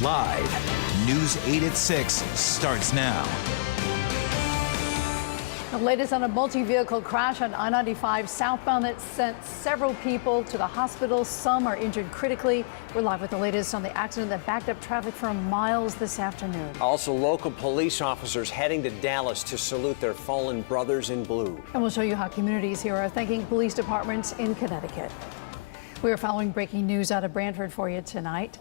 Live, News 8 at 6 starts now. The latest on a multi-vehicle crash on I-95 southbound that sent several people to the hospital. Some are injured critically. We're live with the latest on the accident that backed up traffic for miles this afternoon. Also, local police officers heading to Dallas to salute their fallen brothers in blue. And we'll show you how communities here are thanking police departments in Connecticut. We are following breaking news out of Branford for you tonight.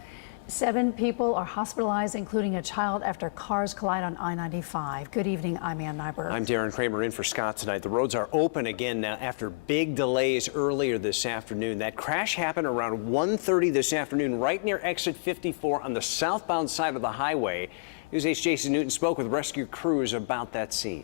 7 people are hospitalized, including a child, after cars collide on I-95. Good evening, I'm Ann Nyberg. I'm Darren Kramer in for Scott tonight. The roads are open again now after big delays earlier this afternoon. That crash happened around 1:30 this afternoon right near exit 54 on the southbound side of the highway. News 8's Jason Newton spoke with rescue crews about that scene.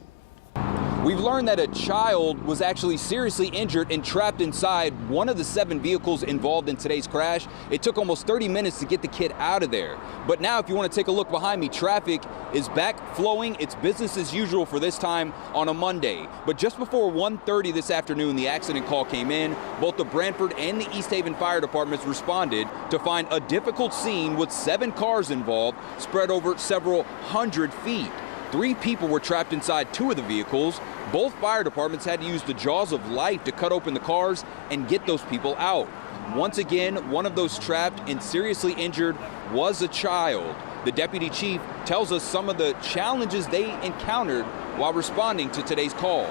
We've learned that a child was actually seriously injured and trapped inside one of the 7 vehicles involved in today's crash. It took almost 30 minutes to get the kid out of there. But now, if you want to take a look behind me, traffic is back flowing. It's business as usual for this time on a Monday. But just before 1:30 this afternoon, the accident call came in. Both the Branford and the East Haven fire departments responded to find a difficult scene with 7 cars involved, spread over several hundred feet. 3 people were trapped inside 2 of the vehicles. Both fire departments had to use the jaws of life to cut open the cars and get those people out. Once again, one of those trapped and seriously injured was a child. The deputy chief tells us some of the challenges they encountered while responding to today's call.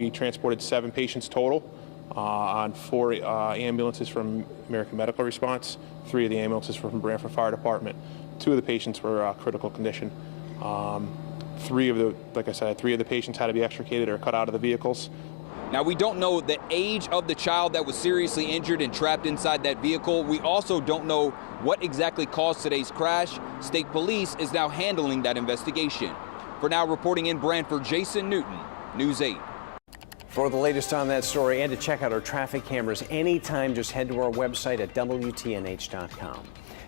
We transported 7 patients total on 4 ambulances from American Medical Response, 3 of the ambulances from Branford Fire Department. 2 of the patients were critical condition. 3 of the patients had to be extricated or cut out of the vehicles. Now, we don't know the age of the child that was seriously injured and trapped inside that vehicle. We also don't know what exactly caused today's crash. State Police is now handling that investigation. For now, reporting in Branford, Jason Newton, News 8. For the latest on that story and to check out our traffic cameras anytime, just head to our website at WTNH.com.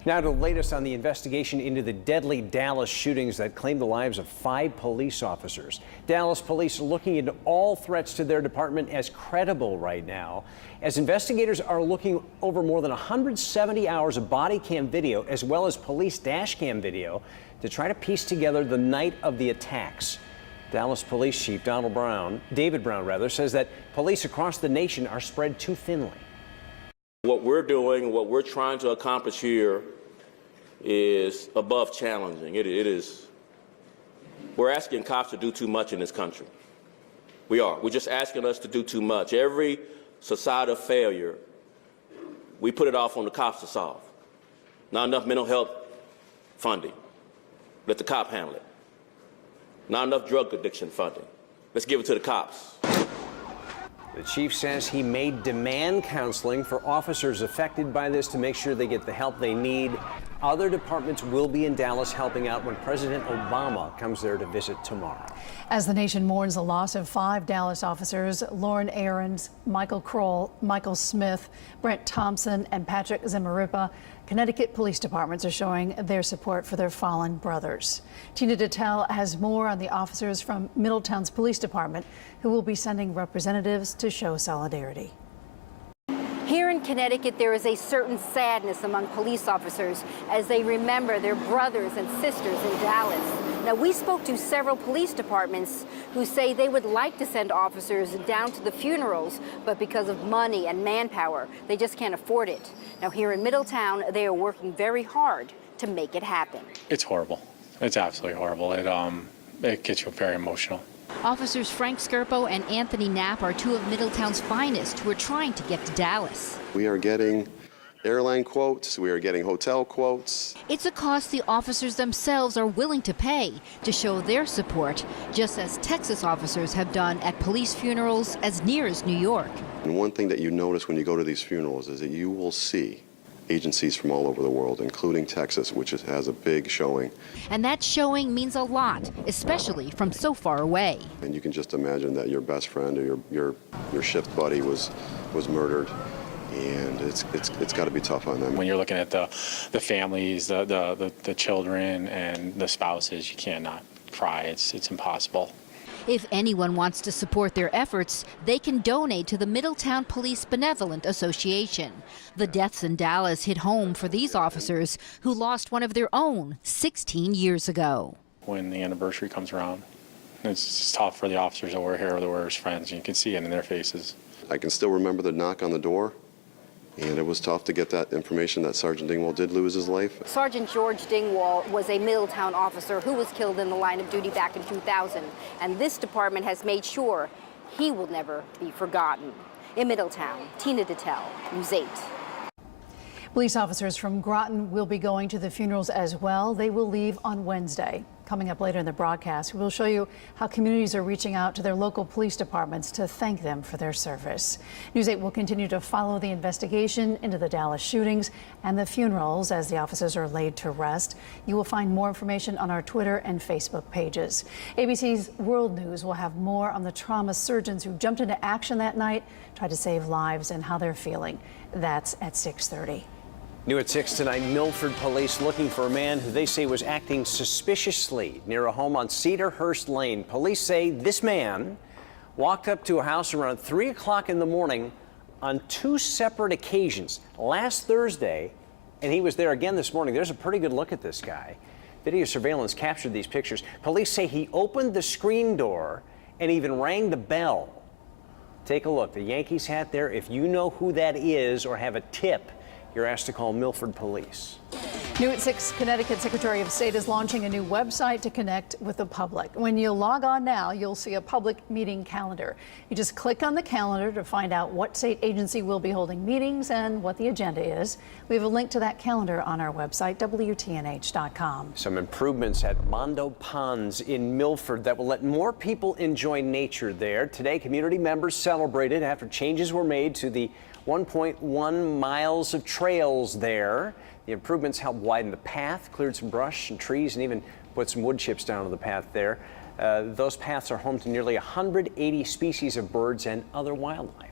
Now to the latest on the investigation into the deadly Dallas shootings that claimed the lives of 5 police officers. Dallas police are looking into all threats to their department as credible right now, as investigators are looking over more than 170 hours of body cam video as well as police dash cam video to try to piece together the night of the attacks. Dallas Police Chief David Brown, says that police across the nation are spread too thinly. What we're doing, what we're trying to accomplish here is above challenging. We're asking cops to do too much in this country. We are. We're just asking us to do too much. Every societal failure, we put it off on the cops to solve. Not enough mental health funding. Let the cop handle it. Not enough drug addiction funding. Let's give it to the cops. The chief says he may demand counseling for officers affected by this to make sure they get the help they need. Other departments will be in Dallas helping out when President Obama comes there to visit tomorrow. As the nation mourns the loss of 5 Dallas officers, Lauren Aarons, Michael Kroll, Michael Smith, Brent Thompson, and Patrick Zamarripa, Connecticut police departments are showing their support for their fallen brothers. Tina Detel has more on the officers from Middletown's police department who will be sending representatives to show solidarity. Here in Connecticut, there is a certain sadness among police officers as they remember their brothers and sisters in Dallas. Now, we spoke to several police departments who say they would like to send officers down to the funerals, but because of money and manpower, they just can't afford it. Now, here in Middletown, they are working very hard to make it happen. It's horrible. It's absolutely horrible. It gets you very emotional. Officers Frank Skirpo and Anthony Knapp are 2 of Middletown's finest who are trying to get to Dallas. We are getting airline quotes. We are getting hotel quotes. It's a cost the officers themselves are willing to pay to show their support, just as Texas officers have done at police funerals as near as New York. And one thing that you notice when you go to these funerals is that you will see agencies from all over the world, including Texas, which has a big showing. And that showing means a lot, especially from so far away. And you can just imagine that your best friend or your shift buddy was murdered, and it's got to be tough on them. When you're looking at the families, the children, and the spouses, you cannot cry. It's impossible. If anyone wants to support their efforts, they can donate to the Middletown Police Benevolent Association. The deaths in Dallas hit home for these officers who lost one of their own 16 years ago. When the anniversary comes around, it's just tough for the officers that were here, that were his friends. You can see it in their faces. I can still remember the knock on the door, and it was tough to get that information that Sergeant Dingwall did lose his life. Sergeant George Dingwall was a Middletown officer who was killed in the line of duty back in 2000, and this department has made sure he will never be forgotten. In Middletown, Tina Detel, News 8. Police officers from Groton will be going to the funerals as well. They will leave on Wednesday. Coming up later in the broadcast, we'll show you how communities are reaching out to their local police departments to thank them for their service. News 8 will continue to follow the investigation into the Dallas shootings and the funerals as the officers are laid to rest. You will find more information on our Twitter and Facebook pages. ABC's World News will have more on the trauma surgeons who jumped into action that night, tried to save lives, and how they're feeling. That's at 6:30. New at 6 tonight, Milford police looking for a man who they say was acting suspiciously near a home on Cedarhurst Lane. Police say this man walked up to a house around 3 o'clock in the morning on 2 separate occasions. Last Thursday, and he was there again this morning. There's a pretty good look at this guy. Video surveillance captured these pictures. Police say he opened the screen door and even rang the bell. Take a look. The Yankees hat there. If you know who that is or have a tip, you're asked to call Milford Police. New at 6, Connecticut Secretary of State is launching a new website to connect with the public. When you log on now, you'll see a public meeting calendar. You just click on the calendar to find out what state agency will be holding meetings and what the agenda is. We have a link to that calendar on our website, WTNH.com. Some improvements at Mondo Ponds in Milford that will let more people enjoy nature there. Today, community members celebrated after changes were made to the 1.1 miles of trails there. The improvements helped widen the path, cleared some brush and trees, and even put some wood chips down on the path there. Those paths are home to nearly 180 species of birds and other wildlife.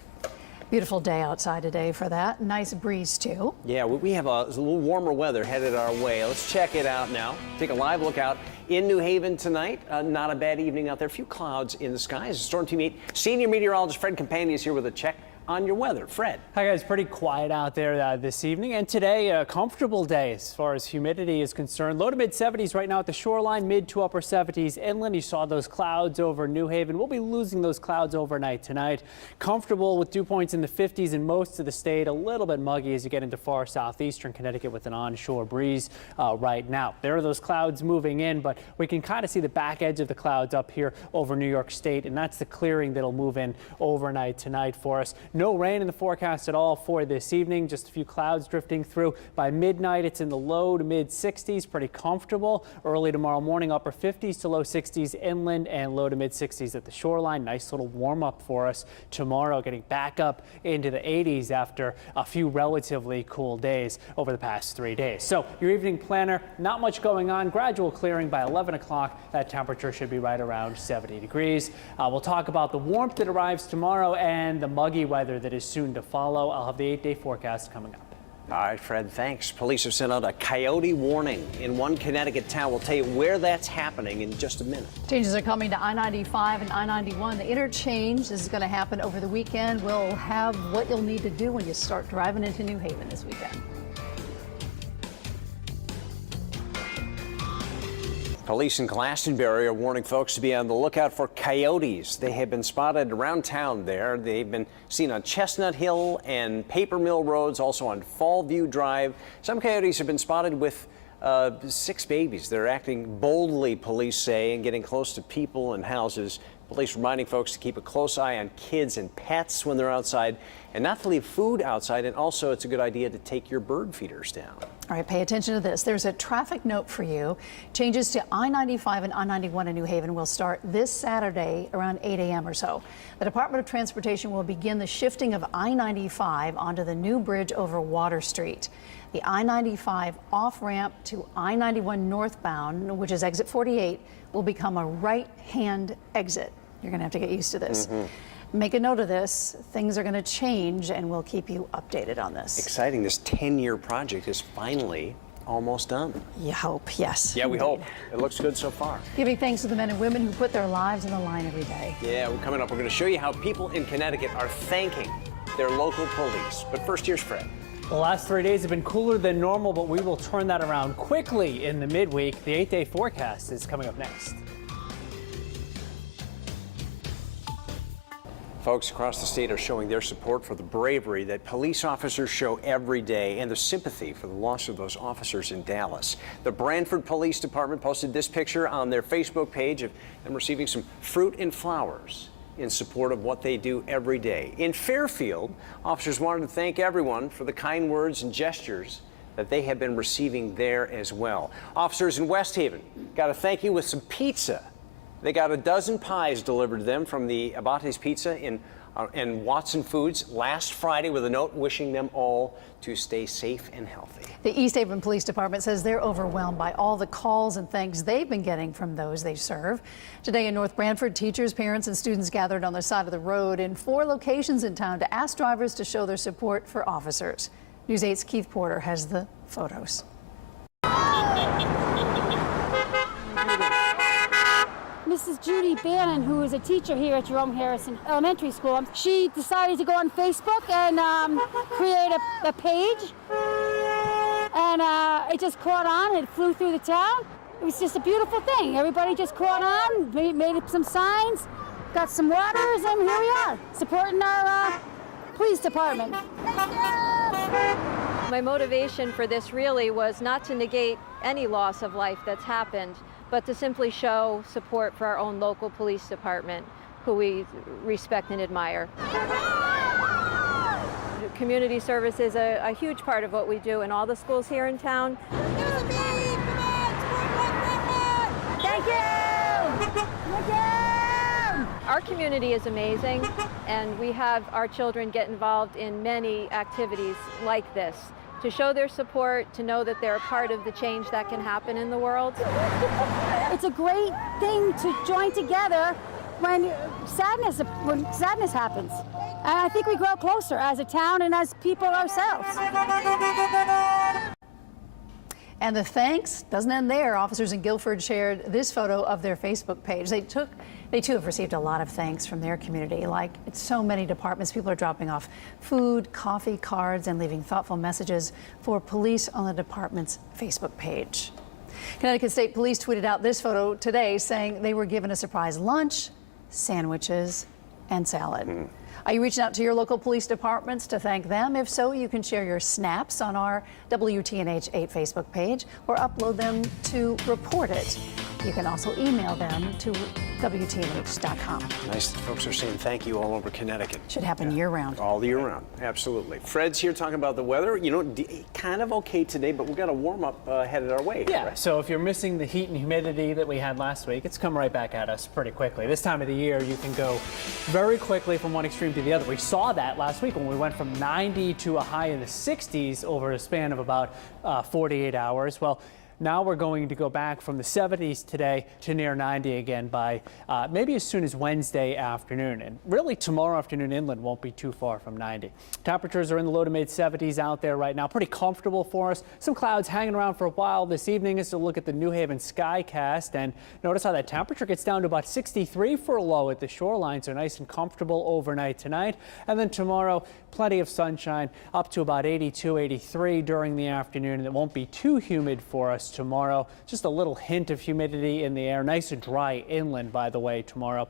Beautiful day outside today for that. Nice breeze, too. Yeah, we have a little warmer weather headed our way. Let's check it out now. Take a live look out in New Haven tonight. Not a bad evening out there. A few clouds in the skies. Storm Team 8 senior meteorologist Fred Campagna is here with a check on your weather. Fred. Hi guys, pretty quiet out there this evening, and today a comfortable day as far as humidity is concerned. Low to mid 70s right now at the shoreline, mid to upper 70s inland. You saw those clouds over New Haven. We'll be losing those clouds overnight tonight. Comfortable with dew points in the 50s in most of the state. A little bit muggy as you get into far southeastern Connecticut with an onshore breeze right now. There are those clouds moving in, but we can kind of see the back edge of the clouds up here over New York State, and that's the clearing that'll move in overnight tonight for us. No rain in the forecast at all for this evening, just a few clouds drifting through. By midnight, it's in the low to mid 60s, pretty comfortable. Early tomorrow morning, upper 50s to low 60s inland and low to mid 60s at the shoreline. Nice little warm up for us tomorrow, getting back up into the 80s after a few relatively cool days over the past 3 days. So your evening planner, not much going on. Gradual clearing by 11 o'clock. That temperature should be right around 70 degrees. We'll talk about the warmth that arrives tomorrow and the muggy weather that is soon to follow. I'll have the 8-day forecast coming up. All right, Fred, thanks. Police have sent out a coyote warning in one Connecticut town. We'll tell you where that's happening in just a minute. Changes are coming to I-95 and I-91. The interchange, this is going to happen over the weekend. We'll have what you'll need to do when you start driving into New Haven this weekend. Police in Glastonbury are warning folks to be on the lookout for coyotes. They have been spotted around town there. They've been seen on Chestnut Hill and Paper Mill Roads, also on Fallview Drive. Some coyotes have been spotted with 6 babies. They're acting boldly, police say, and getting close to people and houses. Police reminding folks to keep a close eye on kids and pets when they're outside and not to leave food outside. And also, it's a good idea to take your bird feeders down. All right, pay attention to this. There's a traffic note for you. Changes to I-95 and I-91 in New Haven will start this Saturday around 8 a.m. or so. The Department of Transportation will begin the shifting of I-95 onto the new bridge over Water Street. The I-95 off-ramp to I-91 northbound, which is exit 48, will become a right-hand exit. You're going to have to get used to this. Make a note of this. Things are going to change, and we'll keep you updated on this. Exciting. This 10-year project is finally almost done. You hope, yes. Yeah, we hope. It looks good so far. Giving thanks to the men and women who put their lives on the line every day. Yeah, coming up, we're going to show you how people in Connecticut are thanking their local police. But first, here's Fred. The last 3 days have been cooler than normal, but we will turn that around quickly in the midweek. The 8-day forecast is coming up next. Folks across the state are showing their support for the bravery that police officers show every day and the sympathy for the loss of those officers in Dallas. The Branford Police Department posted this picture on their Facebook page of them receiving some fruit and flowers in support of what they do every day. In Fairfield, officers wanted to thank everyone for the kind words and gestures that they have been receiving there as well. Officers in West Haven got a thank you with some pizza. They got a dozen pies delivered to them from the Abate's Pizza and Watson Foods last Friday with a note wishing them all to stay safe and healthy. The East Haven Police Department says they're overwhelmed by all the calls and thanks they've been getting from those they serve. Today in North Branford, teachers, parents, and students gathered on the side of the road in 4 locations in town to ask drivers to show their support for officers. News 8's Keith Porter has the photos. Mrs. Judy Bannon, who is a teacher here at Jerome Harrison Elementary School, she decided to go on Facebook and create a page. And it just caught on. It flew through the town. It was just a beautiful thing. Everybody just caught on, made up some signs, got some waters, and here we are, supporting our police department. My motivation for this really was not to negate any loss of life that's happened, but to simply show support for our own local police department, who we respect and admire. Community service is a huge part of what we do in all the schools here in town. Thank you! Thank you! Our community is amazing, and we have our children get involved in many activities like this, to show their support, to know that they're a part of the change that can happen in the world. It's a great thing to join together when sadness happens. And I think we grow closer as a town and as people ourselves. And the thanks doesn't end there. Officers in Guilford shared this photo of their Facebook page. They too have received a lot of thanks from their community. Like it's so many departments, people are dropping off food, coffee, cards, and leaving thoughtful messages for police on the department's Facebook page. Connecticut State Police tweeted out this photo today saying they were given a surprise lunch, sandwiches, and salad. Are you reaching out to your local police departments to thank them? If so, you can share your snaps on our WTNH 8 Facebook page or upload them to Report It. You can also email them to WTNH.com. Nice that folks are saying thank you all over Connecticut. Should happen year-round. All year round, absolutely. Fred's here talking about the weather. You know, kind of okay today, but we've got a warm-up headed our way. Yeah, right? so if you're missing the heat and humidity that we had last week, it's come right back at us pretty quickly. This time of the year, you can go very quickly from one extreme to the other. We saw that last week when we went from 90 to a high in the 60s over a span of about 48 hours. Well, now we're going to go back from the 70s today to near 90 again by maybe as soon as Wednesday afternoon. And really tomorrow afternoon inland won't be too far from 90. Temperatures are in the low to mid 70s out there right now. Pretty comfortable for us. Some clouds hanging around for a while this evening as to look at the New Haven Skycast. And notice how that temperature gets down to about 63 for a low at the shoreline. So nice and comfortable overnight tonight. And then tomorrow, plenty of sunshine up to about 82, 83 during the afternoon. And it won't be too humid for us tomorrow. Just a little hint of humidity in the air. Nice and dry inland, by the way, tomorrow.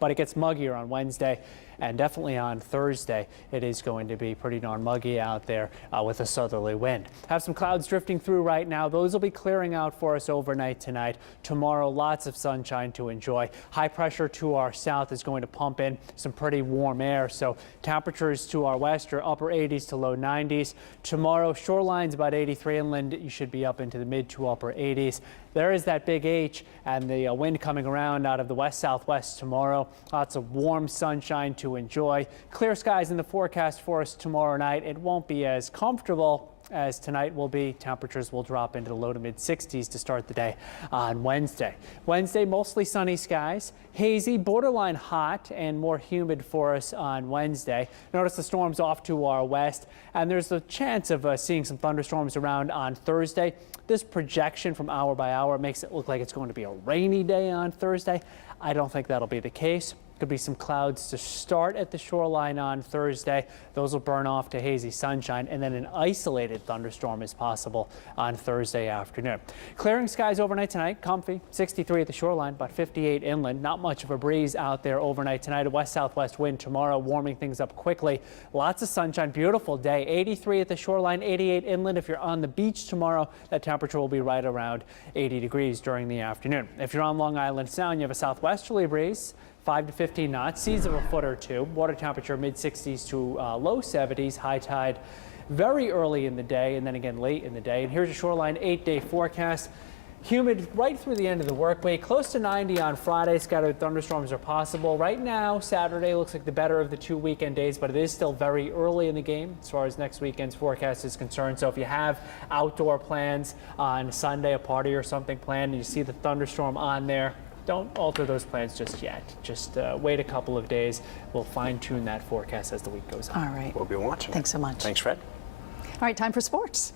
But it gets muggier on Wednesday. And definitely on Thursday, it is going to be pretty darn muggy out there with a southerly wind. Have some clouds drifting through right now. Those will be clearing out for us overnight tonight. Tomorrow, lots of sunshine to enjoy. High pressure to our south is going to pump in some pretty warm air. So temperatures to our west are upper 80s to low 90s. Tomorrow, shoreline's about 83 inland. You should be up into the mid to upper 80s. There is that big H and the wind coming around out of the west-southwest tomorrow. Lots of warm sunshine to enjoy. Clear skies in the forecast for us tomorrow night. It won't be as comfortable as tonight will be. Temperatures will drop into the low to mid 60s to start the day on Wednesday. Wednesday, mostly sunny skies, hazy, borderline hot, and more humid for us on Wednesday. Notice the storms off to our west, and there's a chance of seeing some thunderstorms around on Thursday. This projection from hour by hour makes it look like it's going to be a rainy day on Thursday. I don't think that'll be the case. Could be some clouds to start at the shoreline on Thursday. Those will burn off to hazy sunshine, and then an isolated thunderstorm is possible on Thursday afternoon. Clearing skies overnight tonight, comfy, 63 at the shoreline, about 58 inland. Not much of a breeze out there overnight tonight. A west-southwest wind tomorrow, warming things up quickly. Lots of sunshine, beautiful day. 83 at the shoreline, 88 inland. If you're on the beach tomorrow, that temperature will be right around 80 degrees during the afternoon. If you're on Long Island Sound, you have a southwesterly breeze, 5 to 15 knots, seas of a foot or two. Water temperature mid 60s to low 70s. High tide very early in the day and then again late in the day. And here's your shoreline 8-day forecast. Humid right through the end of the work week. Close to 90 on Friday. Scattered thunderstorms are possible. Right now, Saturday looks like the better of the 2 weekend days, but it is still very early in the game as far as next weekend's forecast is concerned. So if you have outdoor plans on Sunday, a party or something planned, and you see the thunderstorm on there, don't alter those plans just yet. Just wait a couple of days. We'll fine-tune that forecast as the week goes on. All right. We'll be watching. Thanks so much. Thanks, Fred. All right, time for sports.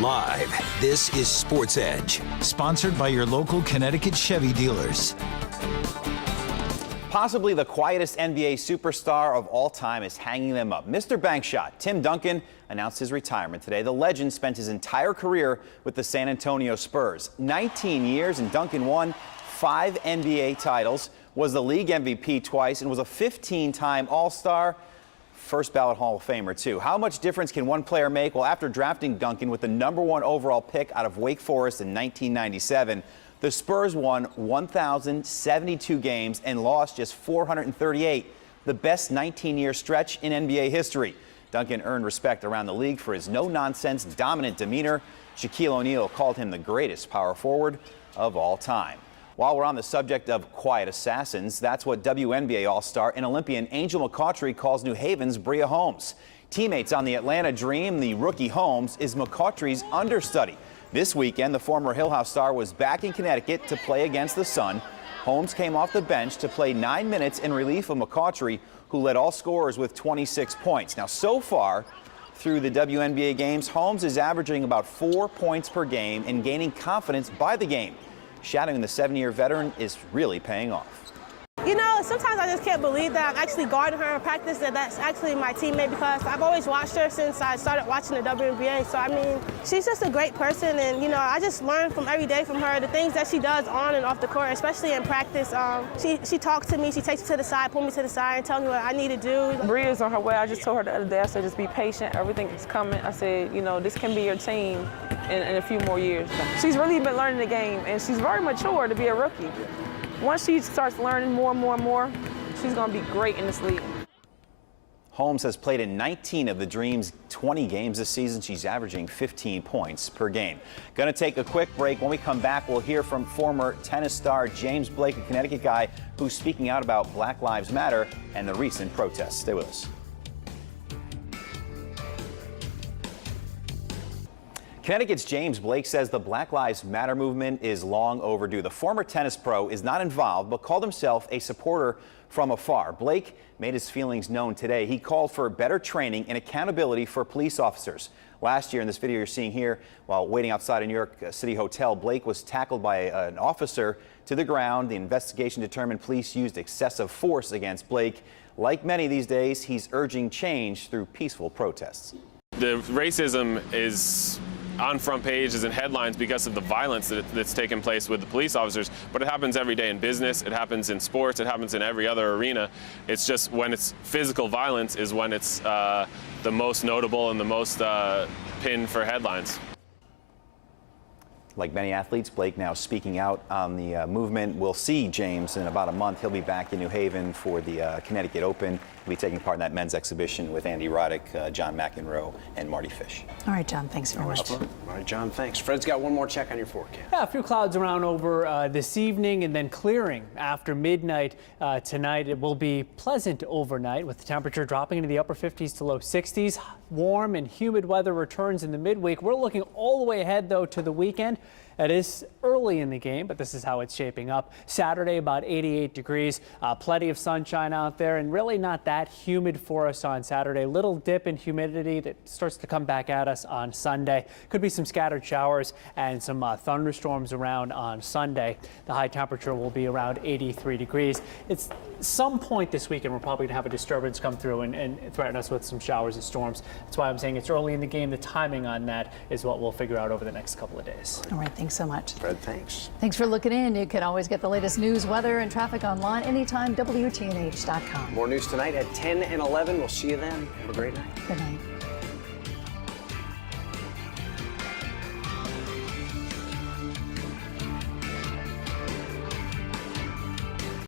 Live, this is Sports Edge, sponsored by your local Connecticut Chevy dealers. Possibly the quietest NBA superstar of all time is hanging them up. Mr. Bankshot, Tim Duncan, announced his retirement today. The legend spent his entire career with the San Antonio Spurs. 19 years, and Duncan won 5 NBA titles, was the league MVP twice, and was a 15-time All-Star. First ballot Hall of Famer, too. How much difference can one player make? Well, after drafting Duncan with the #1 overall pick out of Wake Forest in 1997, the Spurs won 1,072 games and lost just 438, the best 19-year stretch in NBA history. Duncan earned respect around the league for his no-nonsense, dominant demeanor. Shaquille O'Neal called him the greatest power forward of all time. While we're on the subject of quiet assassins, that's what WNBA All-Star and Olympian Angel McCoughtry calls New Haven's Bria Holmes. Teammates on the Atlanta Dream, the rookie Holmes is McCoughtry's understudy. This weekend, the former Hill House star was back in Connecticut to play against the Sun. Holmes came off the bench to play 9 minutes in relief of McCoughtry, who led all scorers with 26 points. Now, so far through the WNBA games, Holmes is averaging about 4 points per game and gaining confidence by the game. Shadowing the 7-year veteran is really paying off. You know, sometimes I just can't believe that I'm actually guarding her in practice, that that's actually my teammate, because I've always watched her since I started watching the WNBA. So, I mean, she's just a great person, and, you know, I just learn from every day from her, the things that she does on and off the court, especially in practice. She talks to me, she takes me to the side, pull me to the side, and tell me what I need to do. Bria's on her way. I just told her the other day, I said, just be patient, everything is coming. I said, you know, this can be your team in a few more years. She's really been learning the game, and she's very mature to be a rookie. Once she starts learning more and more and more, she's going to be great in this league. Holmes has played in 19 of the Dream's 20 games this season. She's averaging 15 points per game. Going to take a quick break. When we come back, we'll hear from former tennis star James Blake, a Connecticut guy who's speaking out about Black Lives Matter and the recent protests. Stay with us. Connecticut's James Blake says the Black Lives Matter movement is long overdue. The former tennis pro is not involved, but called himself a supporter from afar. Blake made his feelings known today. He called for better training and accountability for police officers. Last year, in this video you're seeing here, while waiting outside a New York City hotel, Blake was tackled by an officer to the ground. The investigation determined police used excessive force against Blake. Like many these days, he's urging change through peaceful protests. The racism is on front pages and headlines because of the violence that's taken place with the police officers, but it happens every day in business, it happens in sports, it happens in every other arena. It's just when it's physical violence is when it's the most notable and the most pinned for headlines. Like many athletes, Blake now speaking out on the movement. We'll see James in about a month. He'll be back in New Haven for the Connecticut Open will be taking part in that men's exhibition with Andy Roddick, John McEnroe, and Marty Fish. All right, John, thanks very much. All right, John, thanks. Fred's got one more check on your forecast. Yeah, a few clouds around over this evening and then clearing after midnight tonight. It will be pleasant overnight with the temperature dropping into the upper 50s to low 60s. Warm and humid weather returns in the midweek. We're looking all the way ahead, though, to the weekend. It is early in the game, but this is how it's shaping up. Saturday, about 88 degrees, plenty of sunshine out there, and really not that humid for us on Saturday. Little dip in humidity that starts to come back at us on Sunday. Could be some scattered showers and some thunderstorms around on Sunday. The high temperature will be around 83 degrees. It's some point this weekend we're probably going to have a disturbance come through and threaten us with some showers and storms. That's why I'm saying it's early in the game. The timing on that is what we'll figure out over the next couple of days. All right, thanks so much. Fred, thanks. Thanks for looking in. You can always get the latest news, weather, and traffic online anytime, WTNH.com. More news tonight at 10 and 11. We'll see you then. Have a great night. Good night.